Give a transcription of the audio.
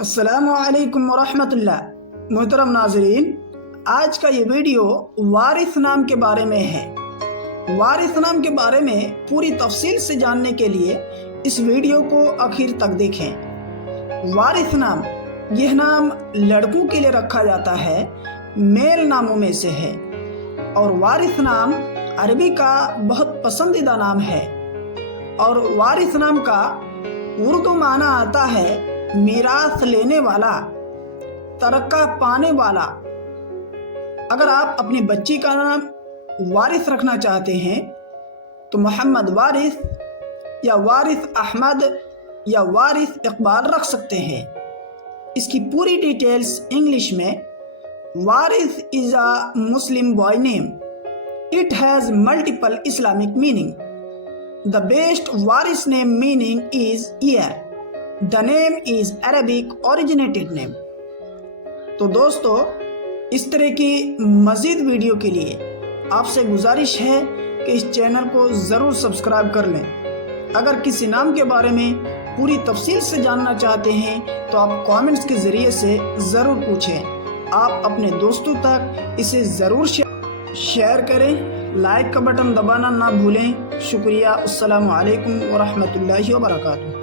السلام علیکم ورحمۃ اللہ۔ محترم ناظرین، آج کا یہ ویڈیو وارث نام کے بارے میں ہے۔ وارث نام کے بارے میں پوری تفصیل سے جاننے کے لیے اس ویڈیو کو آخر تک دیکھیں۔ وارث نام، یہ نام لڑکوں کے لیے رکھا جاتا ہے، میل ناموں میں سے ہے، اور وارث نام عربی کا بہت پسندیدہ نام ہے، اور وارث نام کا اردو معنی آتا ہے میراث لینے والا، ترکہ پانے والا۔ اگر آپ اپنی بچی کا نام وارث رکھنا چاہتے ہیں تو محمد وارث یا وارث احمد یا وارث اقبال رکھ سکتے ہیں۔ اس کی پوری ڈیٹیلز انگلش میں: وارث is a Muslim boy name. It has multiple Islamic meaning. The best وارث name meaning is heir. The name is Arabic originated name. تو دوستو، اس طرح کی مزید ویڈیو کے لیے آپ سے گزارش ہے کہ اس چینل کو ضرور سبسکرائب کر لیں۔ اگر کسی نام کے بارے میں پوری تفصیل سے جاننا چاہتے ہیں تو آپ کامنٹس کے ذریعے سے ضرور پوچھیں۔ آپ اپنے دوستوں تک اسے ضرور شیئر کریں۔ لائک کا بٹن دبانا نہ بھولیں۔ شکریہ۔ السلام علیکم ورحمۃ اللہ وبرکاتہ۔